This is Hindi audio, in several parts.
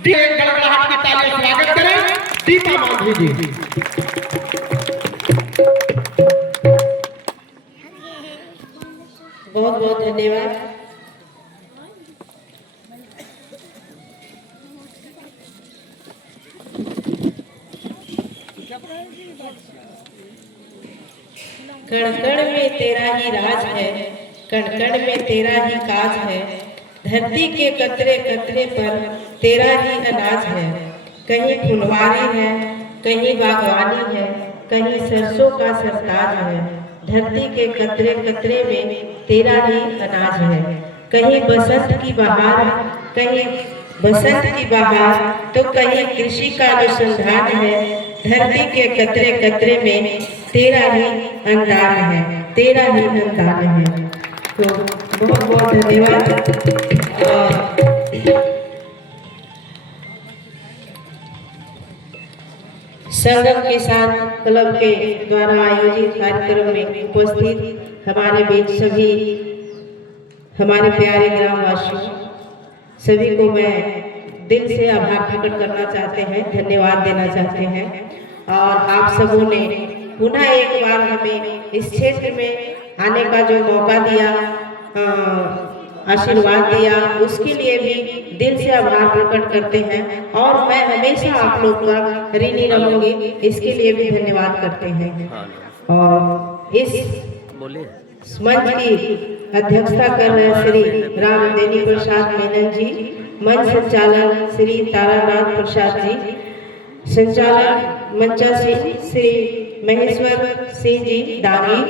गड़गड़ाहट की तालियों से स्वागत करें दीपा मांझी जी। बहुत बहुत धन्यवाद। कण कण में तेरा ही राज है, कण कण में तेरा ही काज है, धरती के कतरे कतरे पर तेरा ही अनाज है। कहीं फुलवारी है, कहीं बागवानी है, कहीं सरसों का सरताज है, धरती के कतरे कतरे में तेरा ही अनाज है। कहीं बसंत की बहार, कहीं बसंत की बहार तो कहीं कृषि का अनुसंधान है, धरती के कतरे कतरे में तेरा ही अंदाज है, तेरा ही अंदाज है। तो बहुत बहुत धन्यवाद। संगम किसान क्लब के द्वारा आयोजित कार्यक्रम में उपस्थित हमारे बीच सभी हमारे प्यारे ग्रामवासियों सभी को मैं दिल से आभार प्रकट करना चाहते हैं, धन्यवाद देना चाहते हैं। और आप सबों ने पुनः एक बार हमें इस क्षेत्र में आने का जो मौका दिया, आशीर्वाद दिया, उसके लिए भी दिल से आभार प्रकट करते हैं। और मैं हमेशा आप लोग का ऋणी रहूंगी, इसके लिए भी धन्यवाद करते हैं। और इस मंच की अध्यक्षता कर रहे श्री रामदेनी प्रसाद मेनन जी, मंच संचालन श्री तारानाथ प्रसाद जी, संचालन मंचासीन श्री महेश्वर सिंह जी दागी,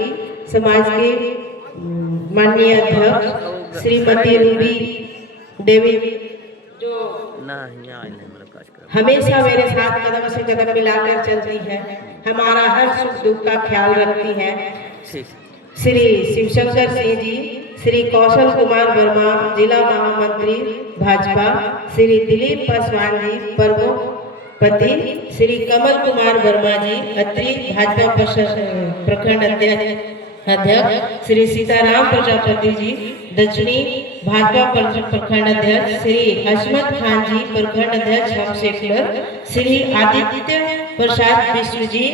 समाज के माननीय अध्यक्ष श्रीमती रूबी देवी जो हमेशा मेरे साथ कदम से कदम मिलाकर चलती है, हमारा हर सुख दुख का ख्याल रखती है, श्री शिवशंकर सिंह जी, श्री कौशल कुमार वर्मा जिला महामंत्री भाजपा, श्री दिलीप पासवान जी प्रमुख पति, श्री कमल कुमार वर्मा जी अत्रि भाजपा प्रखंड अध्यक्ष, श्री सीताराम प्रजापति जी दक्षिणी भाजपा प्रखंड अध्यक्ष, श्री हसमत खान जी प्रखंड अध्यक्ष हमशेखर, श्री आदित्य प्रसाद विश्व जी,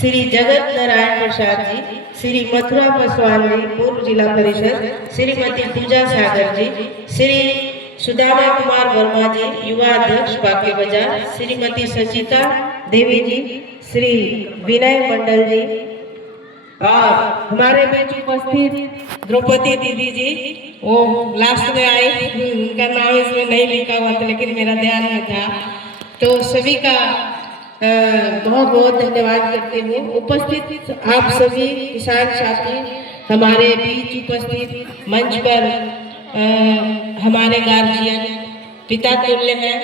श्री जगत नारायण प्रसाद जी, श्री मथुरा पासवान जी पूर्व जिला परिषद, श्रीमती पूजा सागर जी, श्री सुदामा कुमार वर्मा जी युवा अध्यक्ष बाके बाजार, श्रीमती सचिता देवी जी, श्री विनय मंडल जी, और हमारे बीच उपस्थित द्रौपदी दीदी जी, वो लास्ट में आई, उनका नाम इसमें नहीं लिखा हुआ था लेकिन मेरा ध्यान में था। तो सभी का बहुत बहुत धन्यवाद करते हुए उपस्थित आप सभी किसान साथी हमारे बीच उपस्थित मंच पर हमारे गार्जियन पिता तुल्य हैं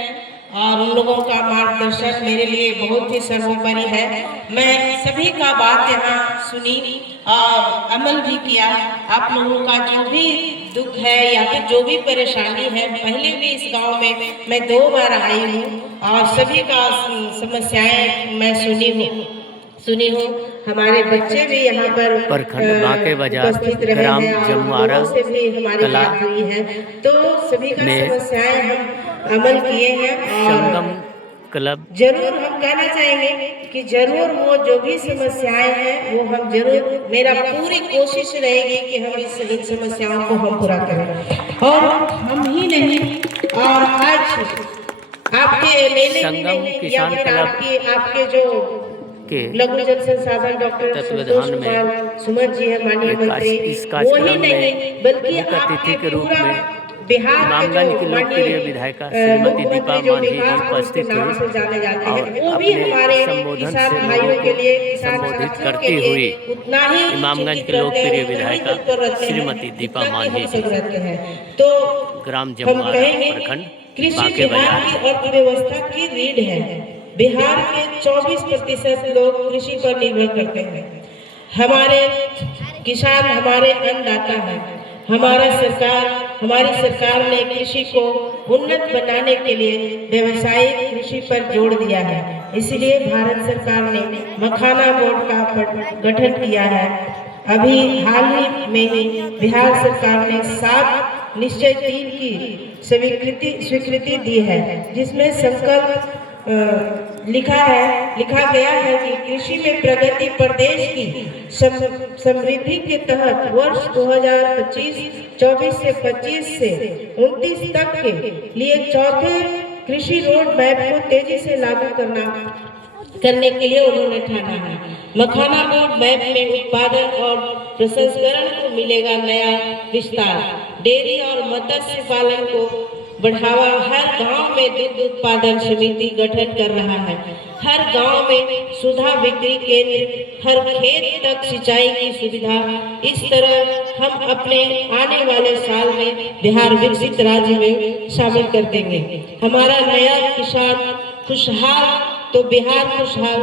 और उन लोगों का मार्गदर्शन मेरे लिए बहुत ही सर्वोपरि है। मैं सभी का बात यहाँ सुनी और अमल भी किया। आप लोगों का जो भी दुख है या फिर जो भी परेशानी है, पहले भी इस गांव में मैं 2 बार आई हूँ और सभी का समस्याएं मैं सुनी हूँ। हमारे बच्चे भी यहाँ पर उपस्थित रहे हैं और उनसे भी हमारी बात हुई है, तो सभी का समस्याएं हम अमल किए हैं। और क्लब जरूर हम कहना चाहेंगे कि जरूर वो जो भी समस्याएं हैं वो हम जरूर, मेरा पूरी कोशिश रहेगी कि हम इन समस्याओं को हम पूरा करें। और हम ही नहीं, और आज आपके मेले ही नहीं या फिर आपके जो लघु जल संसाधन डॉक्टर संतोष कुमार सुमन जी है माननीय मंत्री, वो ही नहीं बल्कि आपके के रूप में बिहार इमामगंज की लोकप्रिय विधायिका श्रीमती दीपा मांझी जी उपस्थित हुई और अपने संबोधन से लोगों को संबोधित करती हुई इमामगंज की लोकप्रिय विधायिका श्रीमती दीपा मांझी जी तो ग्राम जमुआरा प्रखंड बाके बाजार की अर्थव्यवस्था की रीढ़ है। बिहार के 24% लोग कृषि पर निर्भर करते हैं। हमारे किसान हमारे अन्नदाता हैं। हमारी सरकार ने कृषि को उन्नत बनाने के लिए व्यवसायिक कृषि पर जोर दिया है। इसलिए भारत सरकार ने मखाना बोर्ड का गठन किया है। अभी हाल ही में बिहार सरकार ने 7 निश्चय 3 की स्वीकृति दी है, जिसमें संकल्प लिखा गया है कि कृषि में प्रगति प्रदेश की समृद्धि के तहत वर्ष 2024 से 29 तक के लिए चौथे कृषि रोड मैप को तेजी से लागू करने के लिए उन्होंने ठाना है। मखाना रोड मैप में उत्पादन और प्रसंस्करण को मिलेगा नया विस्तार। डेयरी और मत्स्य पालन को बढ़ावा। हर गांव में दूध उत्पादन समिति गठन कर रहा है। हर गांव में सुधा बिक्री केंद्र, हर खेत तक सिंचाई की सुविधा। इस तरह हम अपने आने वाले साल में बिहार विकसित राज्य में शामिल कर देंगे। हमारा नया किसान खुशहाल तो बिहार खुशहाल।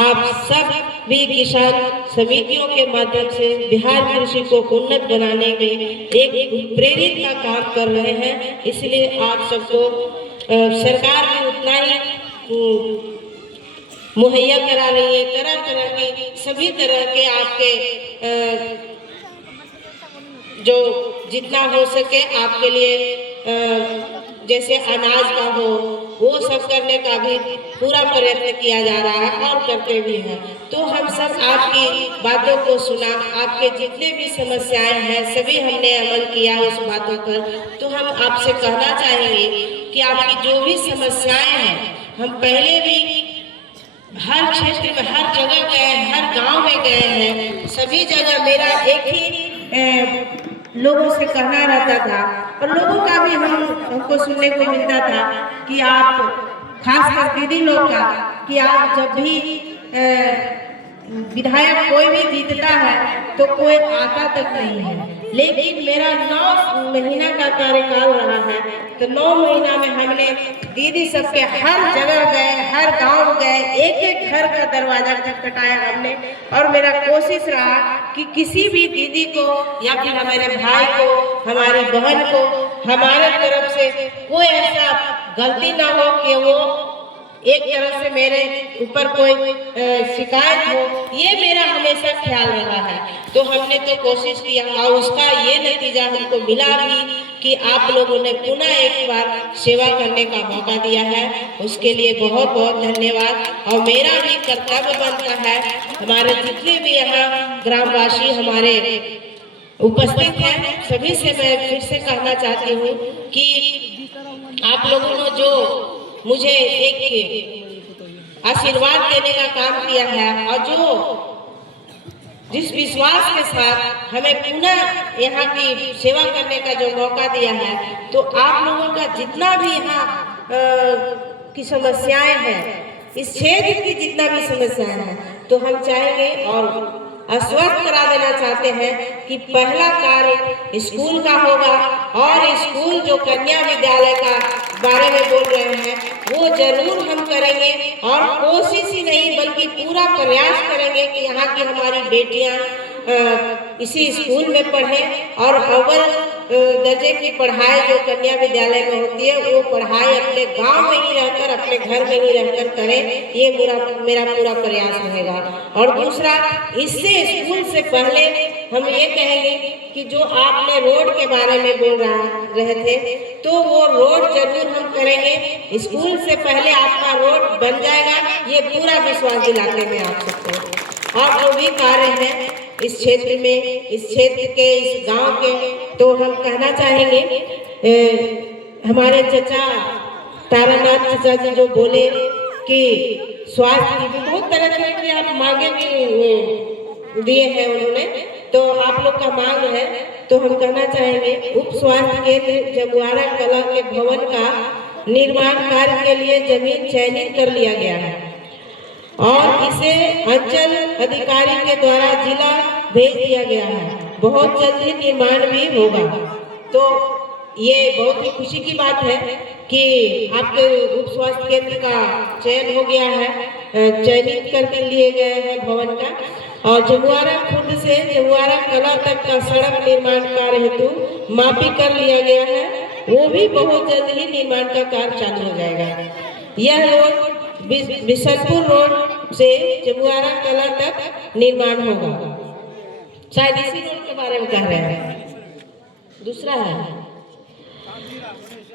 आप सब भी किसान समितियों के माध्यम से बिहार कृषि को उन्नत बनाने में एक प्रेरित का काम कर रहे हैं। इसलिए आप सबको सरकार भी उतना ही मुहैया करा रही है। तरह तरह की सभी तरह के आपके जो जितना हो सके आपके लिए जैसे अनाज का हो वो सब करने का भी पूरा प्रयत्न किया जा रहा है और करते भी हैं। तो हम सब आपकी बातों को सुना, आपके जितने भी समस्याएं हैं सभी हमने अमल किया उस बातों पर। तो हम आपसे कहना चाहेंगे कि आपकी जो भी समस्याएं हैं, हम पहले भी हर क्षेत्र में हर जगह गए, हर गांव में गए हैं। सभी जगह मेरा एक ही लोगों से कहना रहता था और लोगों का भी हमको सुनने को मिलता था कि आप खासकर दीदी लोग का कि आप जब भी विधायक कोई भी जीतता है तो कोई आता तक नहीं है। लेकिन मेरा 9 महीना का कार्यकाल रहा है, तो 9 महीना में हमने दीदी सबके हर जगह गए, हर गांव गए, एक एक घर का दरवाजा खटखटाया हमने। और मेरा कोशिश रहा कि किसी भी दीदी को या फिर हमारे भाई को, हमारी बहन को, हमारे तरफ से कोई ऐसा गलती ना हो कि वो एक तरह से मेरे ऊपर कोई शिकायत हो, ये मेरा हमेशा ख्याल रहा है। तो हमने तो कोशिश किया और उसका ये नतीजा हमको मिला भी कि आप लोगों ने पुनः एक बार सेवा करने का मौका दिया है। उसके लिए बहुत बहुत धन्यवाद। और मेरा भी कर्तव्य बनता है, हमारे जितने भी यहाँ ग्रामवासी हमारे उपस्थित हैं सभी से मैं फिर से कहना चाहती हूँ कि आप लोगों ने जो मुझे एक आशीर्वाद देने का काम किया है और जो जिस विश्वास के साथ हमें पुनः यहाँ की सेवा करने का जो मौका दिया है, तो आप लोगों का जितना भी यहाँ की समस्याएं हैं, इस क्षेत्र की जितना भी समस्याएं हैं, तो हम चाहेंगे और आश्वस्त करा देना चाहते हैं कि पहला कार्य स्कूल का होगा और स्कूल जो कन्या विद्यालय का बारे में बोल रहे हैं वो जरूर हम करेंगे। और कोशिश ही नहीं बल्कि पूरा प्रयास करेंगे कि यहाँ की हमारी बेटियाँ इसी स्कूल में पढ़ें और अव्वल दर्जे की पढ़ाई जो कन्या विद्यालय में होती है वो पढ़ाई अपने गांव में ही रहकर, अपने घर में ही रहकर करें। ये मेरा पूरा प्रयास रहेगा। और दूसरा, इससे स्कूल से पहले हम ये कहेंगे कि जो आपने रोड के बारे में बोल रहे थे, तो वो रोड जरूर हम करेंगे। स्कूल से पहले आपका रोड बन जाएगा, ये पूरा विश्वास दिलाते हैं आप सबको। और जो भी कार्य है इस क्षेत्र में, इस क्षेत्र के, इस गांव के, तो हम कहना चाहेंगे हमारे चचा तारानाथ चचा जी जो बोले कि स्वास्थ्य की बहुत तरह की आप मांगे भी दिए हैं उन्होंने, तो आप लोग का मांग है तो हम कहना चाहेंगे उप स्वास्थ्य केंद्र जमुआरा कला के भवन का निर्माण कार्य के लिए जमीन चयनित कर लिया गया है और इसे अंचल अधिकारी के द्वारा जिला भेज दिया गया है। बहुत जल्द ही निर्माण भी होगा। तो ये बहुत ही खुशी की बात है कि आपके उप स्वास्थ्य केंद्र का चयन हो गया है, चयनित करके लिए गए हैं भवन का। और जमुआरा खुर्द से जमुआरा कला तक का सड़क निर्माण कार्य हेतु मापी कर लिया गया है, वो भी बहुत जल्द ही निर्माण का कार्य चालू हो जाएगा। यह रोड बिशनपुर रोड से जमुआरा कला तक निर्माण होगा। शायद इसी रोड के बारे में कह रहे हैं। दूसरा है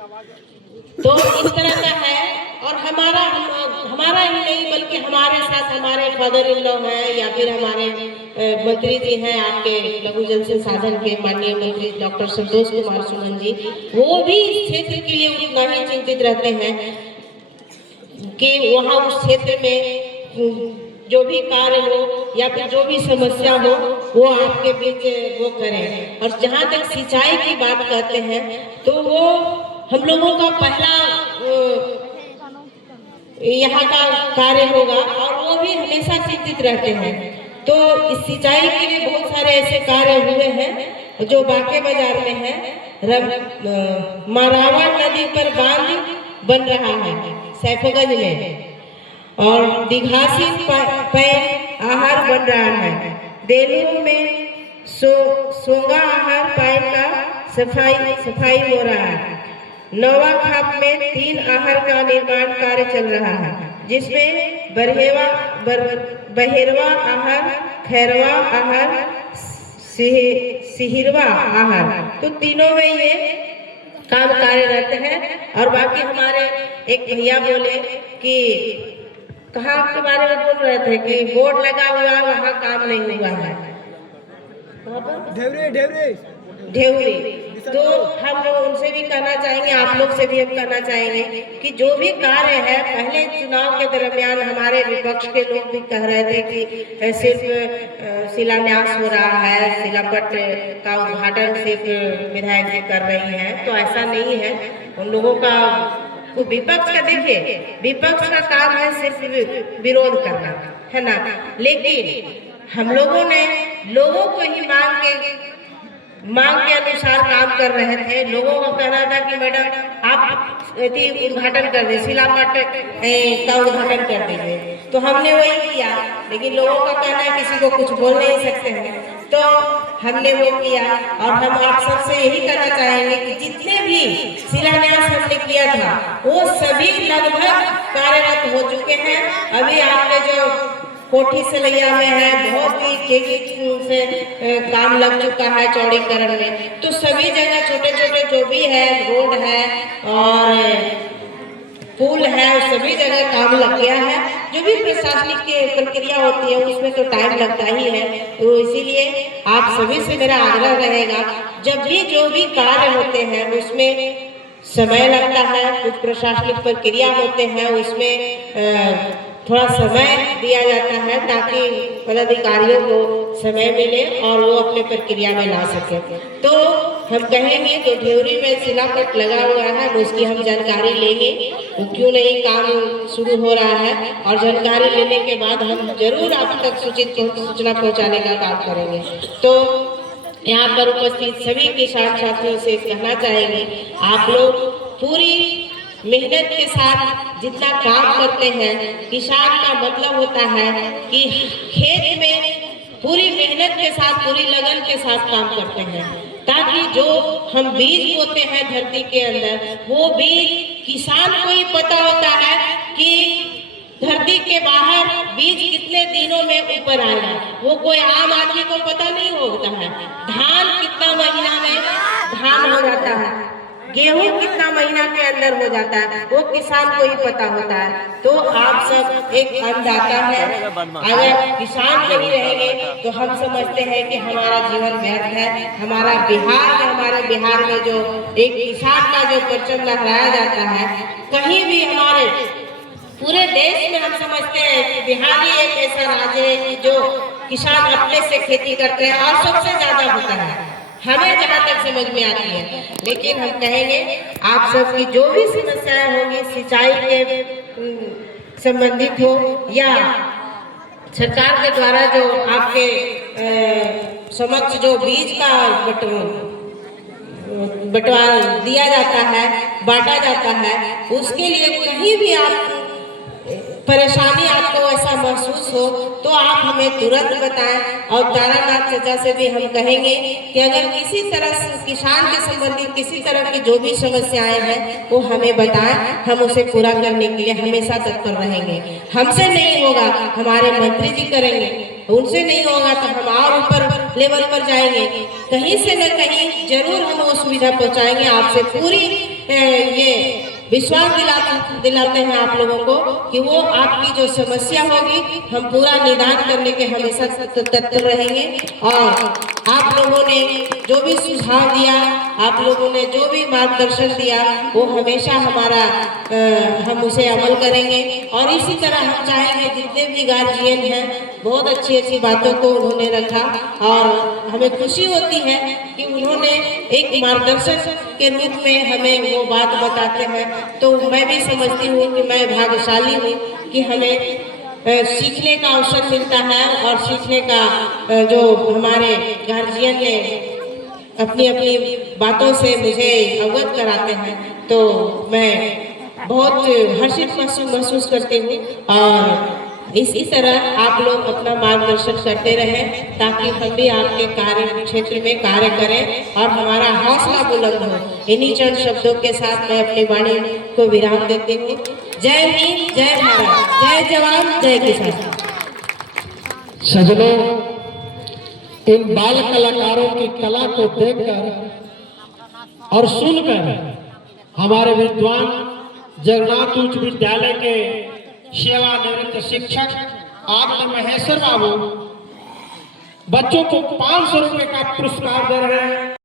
तो इस तरह का है। और हमारा ही नहीं बल्कि हमारे साथ हमारे फादर इन लॉ है या फिर हमारे मंत्री जी हैं आपके लघु जल संसाधन के माननीय मंत्री डॉक्टर संतोष कुमार सुमन जी, वो भी इस क्षेत्र के लिए उतना ही चिंतित रहते हैं कि वहाँ उस क्षेत्र में जो भी कार्य हो या फिर जो भी समस्या हो वो आपके बीच वो करें। और जहाँ तक सिंचाई की बात करते हैं तो वो हम लोगों का पहला यहाँ का कार्य होगा और वो भी हमेशा चिंतित रहते हैं। तो इस सिंचाई के लिए बहुत सारे ऐसे कार्य हुए हैं जो बांके बाजार में है। मारावा नदी पर बांध बन रहा है सैफगंज में, और दिघासी पैन आहार बन रहा है। देलू में सोंगा आहार पाइप का सफाई हो रहा है। नवा खाप में 3 आहार का निर्माण कार्य चल रहा है, जिसमें बहेरवा आहार, खैरवा आहार, सिहिरवा आहार, तो तीनों में ये काम कार्यरत है। और बाकी हमारे एक भैया बोले कि कहाँ के बारे में बोल रहे थे कि बोर्ड लगा हुआ वहाँ काम नहीं हुआ है, ढेवरी। तो हम लोग उनसे भी कहना चाहेंगे, आप लोग से भी हम कहना चाहेंगे कि जो भी कार्य है, पहले चुनाव के दरमियान हमारे विपक्ष के लोग भी कह रहे थे कि सिर्फ शिलान्यास हो रहा है, शिलापट का उद्घाटन सिर्फ विधायक जी कर रही हैं, तो ऐसा नहीं है। उन लोगों का तो विपक्ष का देखिए, विपक्ष का काम है सिर्फ विरोध करना, है ना। लेकिन हम लोगों ने लोगों को ही मांग के अनुसार काम कर रहे थे। लोगों को कहना था कि मैडम आप उद्घाटन कर दीजिए, शिलापट का उद्घाटन कर दीजिए, तो हमने वही किया। लेकिन लोगों का कहना है किसी को कुछ बोल नहीं सकते हैं, तो हमने वो किया। और हम आप सबसे यही कहना चाहेंगे कि जितने भी शिलान्यास हमने किया था वो सभी लगभग कार्यरत हो चुके हैं। अभी आपने जो कोठी सलैया में है, बहुत ही तेजी से काम लग चुका है चौड़ीकरण में। तो सभी जगह छोटे छोटे जो भी है, रोड है और पुल है, सभी जगह काम लग गया है। जो भी प्रशासनिक प्रक्रिया होती है उसमें तो टाइम लगता ही है। तो इसीलिए आप सभी से मेरा आग्रह रहेगा, जब भी जो भी कार्य होते हैं उसमें समय लगता है, कुछ प्रशासनिक प्रक्रिया होते हैं उसमें थोड़ा समय दिया जाता है ताकि पदाधिकारियों को समय मिले और वो अपने प्रक्रिया में ला सके। तो हम कहेंगे तो ढेवरी में शिलापट लगा हुआ है, उसकी हम जानकारी लेंगे, क्यों नहीं काम शुरू हो रहा है। और जानकारी लेने के बाद हम जरूर आप तक सूचना पहुंचाने का काम करेंगे। तो यहाँ पर उपस्थित सभी किसान साथियों से कहना चाहेंगे, आप लोग पूरी मेहनत के साथ जितना काम करते हैं, किसान का मतलब होता है कि खेत में पूरी मेहनत के साथ, पूरी लगन के साथ काम करते हैं, ताकि जो हम बीज बोते हैं धरती के अंदर, वो बीज किसान को ही पता होता है कि धरती के बाहर बीज कितने दिनों में ऊपर आएगा। वो कोई आम आदमी को पता नहीं होता है। धान कितना महीना में धान हो जाता है, गेहूं कितना महीना के अंदर हो जाता है, वो किसान को ही पता होता है। तो आप सब एक अन्नदाता है, अगर किसान नहीं रहेंगे तो हम समझते हैं कि हमारा जीवन व्यर्थ है। हमारे बिहार में जो एक किसान का जो परचम लहराया जाता है, कहीं भी हमारे पूरे देश में हम समझते हैं कि बिहार ही एक ऐसा राज्य है कि जो किसान अपने से खेती करते हैं और सबसे ज्यादा होता है, हमें जहाँ तक समझ में आती है। लेकिन हम कहेंगे आप सबकी जो भी समस्याएं होंगी, सिंचाई के संबंधित हो या सरकार के द्वारा जो आपके समक्ष जो बीज का बंटवारा दिया जाता है, बांटा जाता है, उसके लिए कहीं भी आप परेशानी आपको ऐसा महसूस हो तो आप हमें तुरंत बताएं। और तारानाथ चाचा से भी हम कहेंगे कि अगर किसी तरह से किसान के संबंधित किसी तरह की जो भी समस्याएं हैं वो हमें बताएं, हम उसे पूरा करने के लिए हमेशा तत्पर रहेंगे। हमसे नहीं होगा, हमारे मंत्री जी करेंगे, उनसे नहीं होगा तो हम और ऊपर लेवल पर जाएंगे, कहीं से न कहीं जरूर हम वो सुविधा पहुँचाएंगे। आपसे पूरी ये विश्वास दिलाते हैं आप लोगों को कि वो आपकी जो समस्या होगी हम पूरा निदान करने के हमेशा तत्पर रहेंगे। और आप लोगों ने जो भी सुझाव दिया, आप लोगों ने जो भी मार्गदर्शन दिया, वो हमेशा हमारा हम उसे अमल करेंगे। और इसी तरह हम चाहेंगे जितने भी गार्जियन हैं, बहुत अच्छी अच्छी बातों को उन्होंने रखा और हमें खुशी होती है कि उन्होंने एक मार्गदर्शक के रूप में हमें वो बात बताते हैं। तो मैं भी समझती हूँ कि मैं भाग्यशाली हूँ कि हमें सीखने का अवसर मिलता है और सीखने का जो हमारे गार्जियन ने अपनी अपनी बातों से मुझे अवगत कराते हैं, तो मैं बहुत हर्षित महसूस करती हूँ। और इसी तरह आप लोग अपना मार्गदर्शन करते रहें ताकि हम भी आपके कार्य क्षेत्र में कार्य करें और हमारा हौसला बुलंद हो। इन्हीं चंद शब्दों के साथ मैं अपनी वाणी को विराम देती हूँ। जय हिंद, जय भारत, जय जवान, जय किसान। सजनों, इन बाल कलाकारों की कला को देखकर और सुनकर हमारे विद्वान जगन्नाथ उच्च विद्यालय के सेवानिवृत्त शिक्षक आत्म महेश्वर बाबू बच्चों को 500 रुपए का पुरस्कार दे रहे हैं।